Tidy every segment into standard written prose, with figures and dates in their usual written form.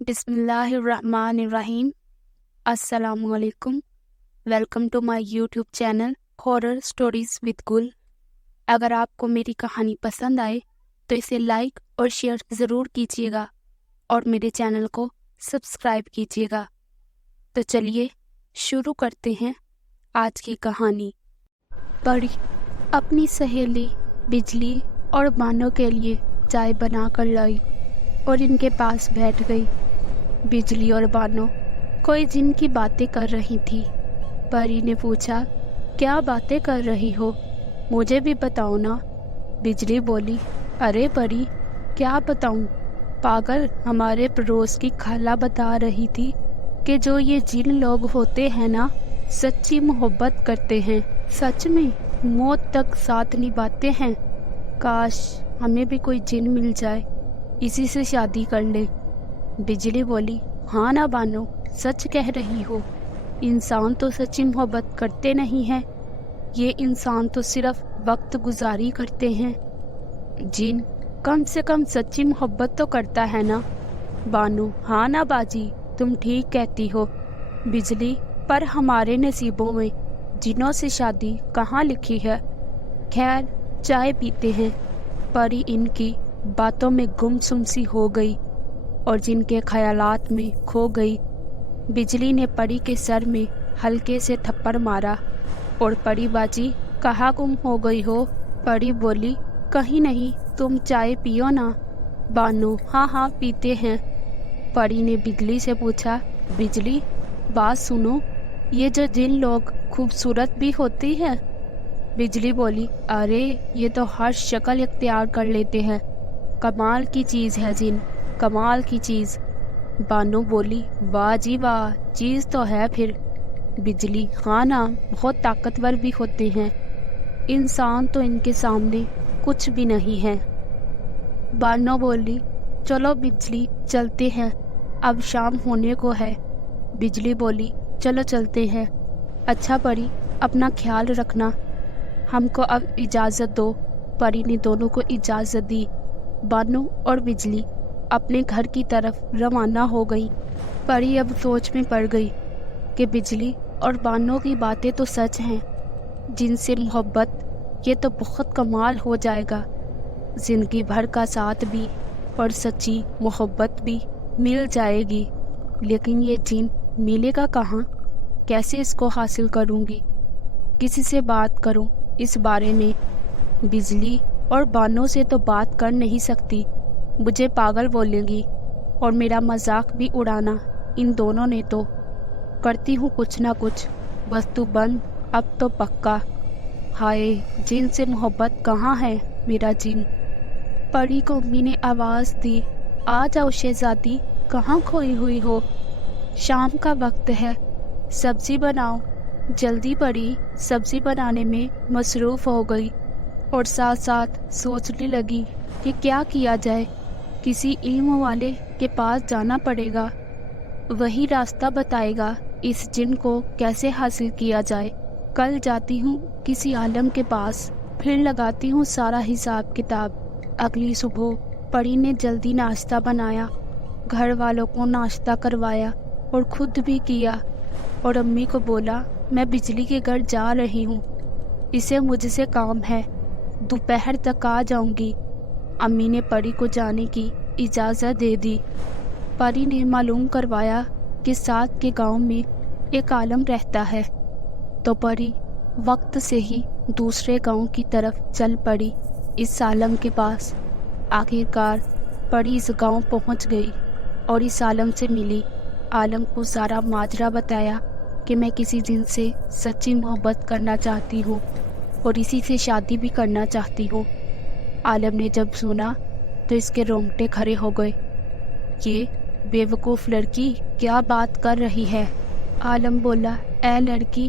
बिस्मिल्लाहिर्रहमानिर्रहीम। अस्सलामुअलैकुम। Welcome to my YouTube channel horror stories with Gul. अगर आपको मेरी कहानी पसंद आए तो इसे लाइक और शेयर ज़रूर कीजिएगा और मेरे चैनल को सब्सक्राइब कीजिएगा। तो चलिए शुरू करते हैं आज की कहानी। परी अपनी सहेली बिजली और बानो के लिए चाय बना कर लाई और इनके पास बैठ गई। बिजली और बानो कोई जिन की बातें कर रही थी। परी ने पूछा, क्या बातें कर रही हो, मुझे भी बताओ ना। बिजली बोली, अरे परी क्या बताऊं, पागल, हमारे पड़ोस की खाला बता रही थी कि जो ये जिन लोग होते हैं ना, सच्ची मोहब्बत करते हैं, सच में मौत तक साथ निभाते हैं। काश हमें भी कोई जिन मिल जाए, इसी से शादी कर ले। बिजली बोली, हाँ ना बानो, सच कह रही हो। इंसान तो सच्ची मोहब्बत करते नहीं हैं, ये इंसान तो सिर्फ वक्त गुजारी करते हैं। जिन कम से कम सच्ची मोहब्बत तो करता है ना। बानो, हाँ ना बाजी, तुम ठीक कहती हो। बिजली, पर हमारे नसीबों में जिनों से शादी कहाँ लिखी है। खैर चाय पीते हैं। परी इनकी बातों में गुमसुम सी हो गई और जिनके ख्यालात में खो गई। बिजली ने परी के सर में हल्के से थप्पड़ मारा और परी बाजी, कहाँ गुम हो गई हो। परी बोली, कहीं नहीं, तुम चाय पियो ना। बानो, हाँ हाँ पीते हैं। परी ने बिजली से पूछा, बिजली बात सुनो, ये जो जिन लोग खूबसूरत भी होती है। बिजली बोली, अरे ये तो हर शक्ल इख्तियार कर लेते हैं, कमाल की चीज़ है जिन, कमाल की चीज़। बानो बोली, वाह जी वाह, चीज़ तो है फिर। बिजली, हाँ ना, बहुत ताकतवर भी होते हैं, इंसान तो इनके सामने कुछ भी नहीं है। बानो बोली, चलो बिजली चलते हैं, अब शाम होने को है। बिजली बोली, चलो चलते हैं। अच्छा परी, अपना ख्याल रखना, हमको अब इजाज़त दो। परी ने दोनों को इजाज़त दी। बानो और बिजली अपने घर की तरफ रवाना हो गई। परी अब सोच में पड़ गई कि बिजली और बानो की बातें तो सच हैं, जिनसे मोहब्बत ये तो बहुत कमाल हो जाएगा। ज़िंदगी भर का साथ भी और सच्ची मोहब्बत भी मिल जाएगी, लेकिन ये जिन मिलेगा कहाँ, कैसे इसको हासिल करूँगी, किसी से बात करूँ इस बारे में। बिजली और बानो से तो बात कर नहीं सकती, मुझे पागल बोलेंगी और मेरा मजाक भी उड़ाना इन दोनों ने तो। करती हूँ कुछ ना कुछ, बस तू बंद अब तो पक्का। हाय, जिन से मोहब्बत कहाँ है मेरा जिन। परी को अम्मी ने आवाज़ दी, आ जाओ शहजादी, कहाँ खोई हुई हो, शाम का वक्त है, सब्जी बनाओ। जल्दी पड़ी सब्जी बनाने में मसरूफ़ हो गई और साथ साथ सोचने लगी कि क्या किया जाए। किसी इल्म वाले के पास जाना पड़ेगा, वही रास्ता बताएगा इस जिन को कैसे हासिल किया जाए। कल जाती हूँ किसी आलम के पास, फिर लगाती हूँ सारा हिसाब किताब। अगली सुबह परी ने जल्दी नाश्ता बनाया, घर वालों को नाश्ता करवाया और खुद भी किया और अम्मी को बोला, मैं बिजली के घर जा रही हूँ, इसे मुझसे काम है, दोपहर तक आ जाऊंगी। अम्मी ने परी को जाने की इजाज़त दे दी। परी ने मालूम करवाया कि साथ के गांव में एक आलम रहता है, तो परी वक्त से ही दूसरे गांव की तरफ चल पड़ी इस आलम के पास। आखिरकार परी इस गांव पहुंच गई और इस आलम से मिली। आलम को सारा माजरा बताया कि मैं किसी जिन से सच्ची मोहब्बत करना चाहती हूँ और इसी से शादी भी करना चाहती हूँ। आलम ने जब सुना तो इसके रोंगटे खड़े हो गए। ये बेवकूफ़ लड़की क्या बात कर रही है। आलम बोला, ए लड़की,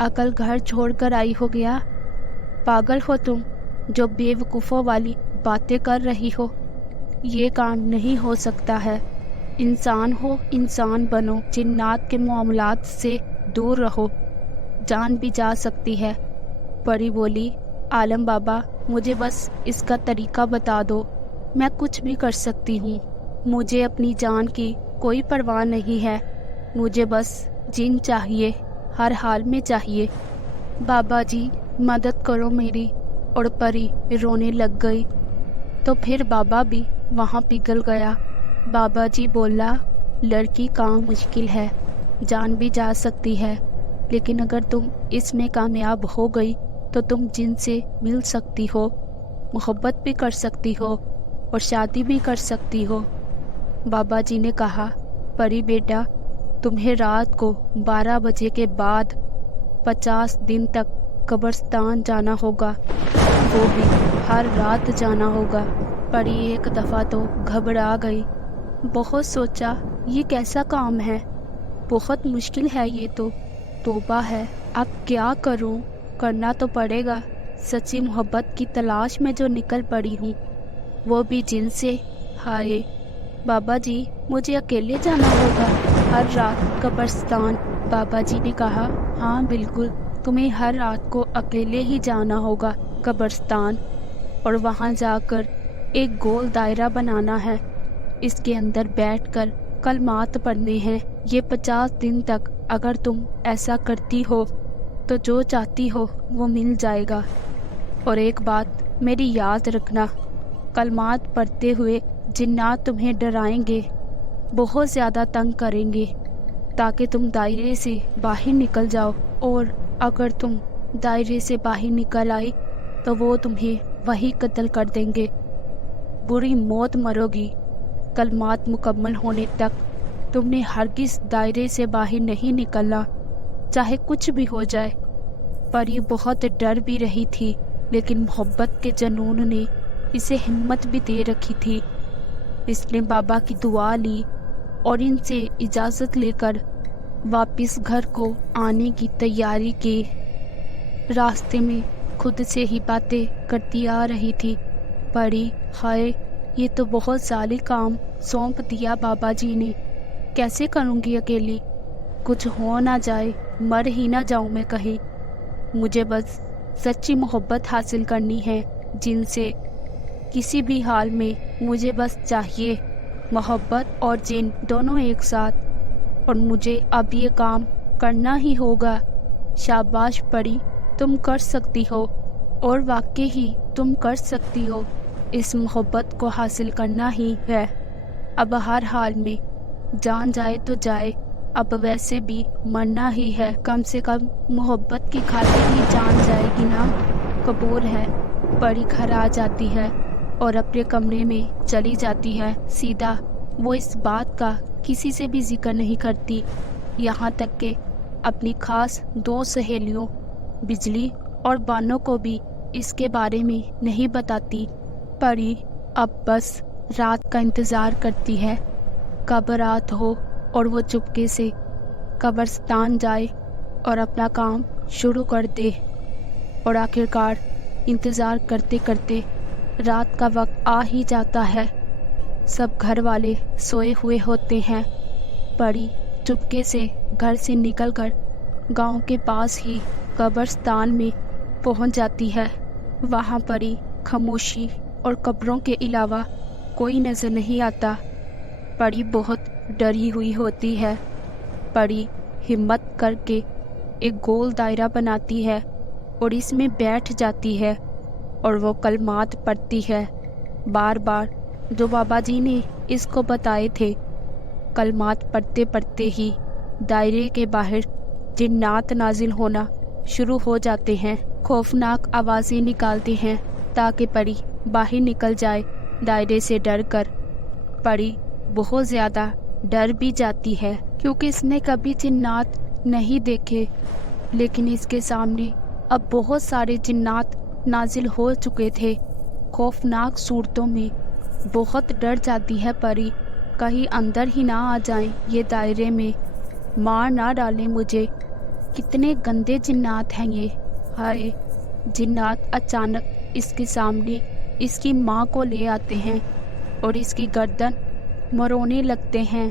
अकल घर छोड़कर आई हो गया, पागल हो तुम जो बेवकूफ़ों वाली बातें कर रही हो। ये काम नहीं हो सकता है, इंसान हो इंसान बनो, जिन्नात के मामलात से दूर रहो, जान भी जा सकती है। परी बोली, आलम बाबा, मुझे बस इसका तरीका बता दो, मैं कुछ भी कर सकती हूँ। मुझे अपनी जान की कोई परवाह नहीं है, मुझे बस जिन चाहिए, हर हाल में चाहिए। बाबा जी मदद करो मेरी। और परी रोने लग गई। तो फिर बाबा भी वहाँ पिघल गया। बाबा जी बोला, लड़की काम मुश्किल है, जान भी जा सकती है, लेकिन अगर तुम इसमें कामयाब हो गई तो तुम जिन से मिल सकती हो, मोहब्बत भी कर सकती हो और शादी भी कर सकती हो। बाबा जी ने कहा, परी बेटा, तुम्हें रात को 12 बजे के बाद 50 दिन तक कब्रिस्तान जाना होगा, वो भी हर रात जाना होगा। परी एक दफ़ा तो घबरा गई। बहुत सोचा, ये कैसा काम है, बहुत मुश्किल है ये तो, तौबा है, अब क्या करूं? करना तो पड़ेगा। सच्ची मोहब्बत की तलाश में जो निकल पड़ी हूँ, वो भी जिनसे। हाय बाबा जी, मुझे अकेले जाना होगा हर रात कब्रिस्तान। बाबा जी ने कहा, हाँ बिल्कुल, तुम्हें हर रात को अकेले ही जाना होगा कब्रिस्तान, और वहाँ जाकर एक गोल दायरा बनाना है। इसके अंदर बैठकर कलमात पढ़ने हैं। ये 50 दिन तक अगर तुम ऐसा करती हो तो जो चाहती हो वो मिल जाएगा। और एक बात मेरी याद रखना, कलमात पढ़ते हुए जिन्नात तुम्हें डराएंगे, बहुत ज़्यादा तंग करेंगे, ताकि तुम दायरे से बाहर निकल जाओ। और अगर तुम दायरे से बाहर निकल आई तो वो तुम्हें वही कत्ल कर देंगे, बुरी मौत मरोगी। कलमात मुकम्मल होने तक तुमने हरगिज़ दायरे से बाहर नहीं निकलना, चाहे कुछ भी हो जाए। पर ये बहुत डर भी रही थी, लेकिन मोहब्बत के जनून ने इसे हिम्मत भी दे रखी थी। इसने बाबा की दुआ ली और इनसे इजाज़त लेकर वापस घर को आने की तैयारी की। रास्ते में खुद से ही बातें करती आ रही थी। परी, हाय, ये तो बहुत साली काम सौंप दिया बाबा जी ने, कैसे करूँगी अकेली? कुछ हो ना जाए, मर ही ना जाऊँ मैं कहीं। मुझे बस सच्ची मोहब्बत हासिल करनी है जिनसे, किसी भी हाल में मुझे बस चाहिए मोहब्बत और जिन दोनों एक साथ। और मुझे अब ये काम करना ही होगा। शाबाश परी, तुम कर सकती हो, और वाकई ही तुम कर सकती हो। इस मोहब्बत को हासिल करना ही है। अब हर हाल में जान जाए तो जाए, अब वैसे भी मरना ही है, कम से कम मोहब्बत की खातिर ही जान जाएगी ना। कबूल है। परी घर आ जाती है और अपने कमरे में चली जाती है। सीधा वो इस बात का किसी से भी जिक्र नहीं करती, यहाँ तक कि अपनी खास 2 सहेलियों बिजली और बानो को भी इसके बारे में नहीं बताती। परी अब बस रात का इंतज़ार करती है, कब रात हो और वो चुपके से कब्रिस्तान जाए और अपना काम शुरू कर दे। और आखिरकार इंतज़ार करते करते रात का वक्त आ ही जाता है। सब घर वाले सोए हुए होते हैं। परी चुपके से घर से निकलकर गांव के पास ही कब्रिस्तान में पहुंच जाती है। वहां परी खामोशी और कब्रों के अलावा कोई नज़र नहीं आता। परी बहुत डरी हुई होती है। परी हिम्मत करके एक गोल दायरा बनाती है और इसमें बैठ जाती है और वो कलमात पढ़ती है बार बार, जो बाबा जी ने इसको बताए थे। कलमात पढ़ते पढ़ते ही दायरे के बाहर जिन्नात नाजिल होना शुरू हो जाते हैं, खौफनाक आवाज़ें निकालते हैं ताकि परी बाहर निकल जाए दायरे से डर कर। परी बहुत ज़्यादा डर भी जाती है क्योंकि इसने कभी जिन्नात नहीं देखे, लेकिन इसके सामने अब बहुत सारे जिन्नात नाजिल हो चुके थे खौफनाक सूरतों में। बहुत डर जाती है परी, कहीं अंदर ही ना आ जाएं ये दायरे में, मार ना डालें मुझे। कितने गंदे जिन्नात हैं ये। हाय, जिन्नात अचानक इसके सामने इसकी माँ को ले आते हैं और इसकी गर्दन मरोने लगते हैं।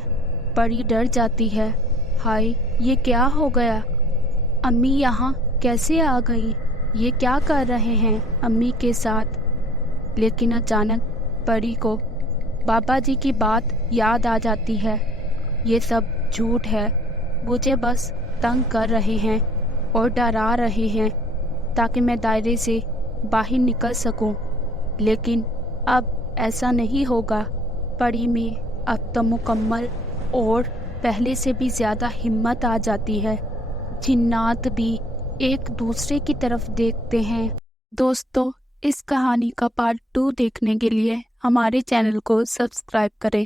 परी डर जाती है। हाय, ये क्या हो गया? अम्मी यहाँ कैसे आ गई? ये क्या कर रहे हैं अम्मी के साथ? लेकिन अचानक परी को बाबा जी की बात याद आ जाती है یہ سب جھوٹ ہے، مجھے بس تنگ کر رہے ہیں اور ڈرا رہے ہیں تاکہ میں دائرے سے باہر نکل سکوں، لیکن اب ایسا نہیں ہوگا۔ پری میں اب تو مکمل اور پہلے سے بھی زیادہ ہمت آ جاتی ہے۔ جنات بھی ایک دوسرے کی طرف دیکھتے ہیں۔ دوستو، اس کہانی کا پارٹ 2 دیکھنے کے لیے ہمارے چینل کو سبسکرائب کریں۔